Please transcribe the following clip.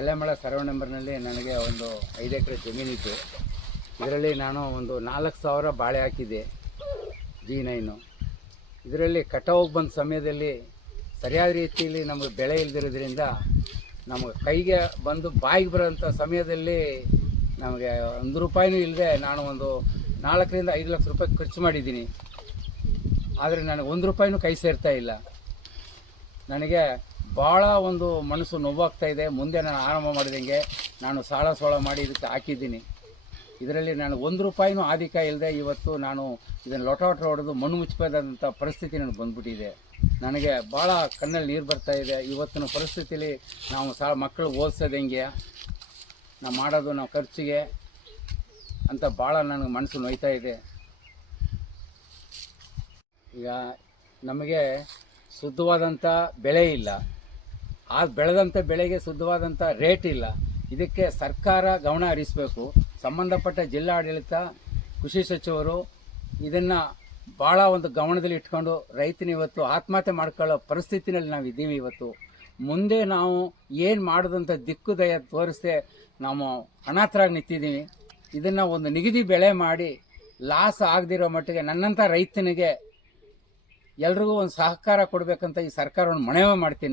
ಎಲೆಮಳ survey ನಂಬರ್ನಲ್ಲಿ ನನಗೆ ಒಂದು 5 ಎಕರೆ ಜಮೀನಿತ್ತು. ಇದರಲ್ಲಿ ನಾನು ಒಂದು 4,000 ಬಾಳೆ ಹಾಕಿದ್ದೆ, G9. ಇದರಲ್ಲಿ ಕಟಾವಿಗೆ ಬಂದ ಸಮಯದಲ್ಲಿ ಸರಿಯಾದ ರೀತಿಯಲ್ಲಿ ನಮಗೆ ಬೆಳೆ ಇಲ್ಲದಿರೋದ್ರಿಂದ ನಮಗೆ ಕೈಗೆ ಬಂದು ಬಾಯಿಗೆ ಬರೋಂಥ ಸಮಯದಲ್ಲಿ ನಮಗೆ 1 ರೂಪಾಯಿನೂ ಇಲ್ಲದೆ ನಾನು ಒಂದು 4 ರಿಂದ 5 ಲಕ್ಷ ರೂಪಾಯಿ ಖರ್ಚು ಮಾಡಿದ್ದೀನಿ. ಆದರೆ ನನಗೆ 1 ರೂಪಾಯಿನೂ ಕೈ ಸೇರ್ತಾ ಇಲ್ಲ. ನನಗೆ ಭಾಳ ಒಂದು ಮನಸ್ಸು ನೋವಾಗ್ತಾ ಇದೆ. ಮುಂದೆ ನಾನು ಆರಂಭ ಮಾಡಿದಂಗೆ ನಾನು ಸಾಲ ಸೋಳ ಮಾಡಿ ಇದಕ್ಕೆ ಹಾಕಿದ್ದೀನಿ. ಇದರಲ್ಲಿ ನಾನು 1 ರೂಪಾಯಿನೂ ಆದಿಕ ಇಲ್ಲದೆ ಇವತ್ತು ನಾನು ಇದನ್ನು ಲೊಟ ಹೊಡೆದು ಮಣ್ಣು ಮುಚ್ಚಬೇಕಾದಂಥ ಪರಿಸ್ಥಿತಿ ನನಗೆ ಬಂದ್ಬಿಟ್ಟಿದೆ. ನನಗೆ ಭಾಳ ಕಣ್ಣಲ್ಲಿ ನೀರು ಬರ್ತಾ ಇದೆ. ಇವತ್ತಿನ ಪರಿಸ್ಥಿತಿಯಲ್ಲಿ ನಾವು ಮಕ್ಕಳು ಓದಿಸೋದು ಹೆಂಗೆ, ನಾವು ಮಾಡೋದು ನಾವು ಖರ್ಚಿಗೆ ಅಂತ ಭಾಳ ನನಗೆ ಮನಸ್ಸು ನೋಯ್ತಾ ಇದೆ. ಈಗ ನಮಗೆ ಶುದ್ಧವಾದಂಥ ಬೆಳೆ ಇಲ್ಲ, ಆ ಬೆಳೆದಂಥ ಬೆಳೆಗೆ ಶುದ್ಧವಾದಂಥ ರೇಟ್ ಇಲ್ಲ. ಇದಕ್ಕೆ ಸರ್ಕಾರ ಗಮನ ಹರಿಸಬೇಕು. ಸಂಬಂಧಪಟ್ಟ ಜಿಲ್ಲಾಡಳಿತ, ಕೃಷಿ ಸಚಿವರು ಇದನ್ನು ಭಾಳ ಒಂದು ಗಮನದಲ್ಲಿ ಇಟ್ಕೊಂಡು ರೈತನ ಇವತ್ತು ಆತ್ಮಹತ್ಯೆ ಮಾಡ್ಕೊಳ್ಳೋ ಪರಿಸ್ಥಿತಿನಲ್ಲಿ ನಾವು ಇದ್ದೀವಿ. ಇವತ್ತು ಮುಂದೆ ನಾವು ಏನು ಮಾಡೋದಂಥ ದಿಕ್ಕು ದಯ ತೋರಿಸದೆ ನಾವು ಅನಾಥರಾಗಿ ನಿಂತಿದ್ದೀವಿ. ಇದನ್ನು ಒಂದು ನಿಗದಿ ಬೆಳೆ ಮಾಡಿ ಲಾಸ್ ಆಗದಿರೋ ಮಟ್ಟಿಗೆ ನನ್ನಂಥ ರೈತನಿಗೆ ಎಲ್ರಿಗೂ ಒಂದು ಸಹಕಾರ ಕೊಡಬೇಕಂತ ಈ ಸರ್ಕಾರವನ್ನು ಮನವಿ ಮಾಡ್ತೀನಿ.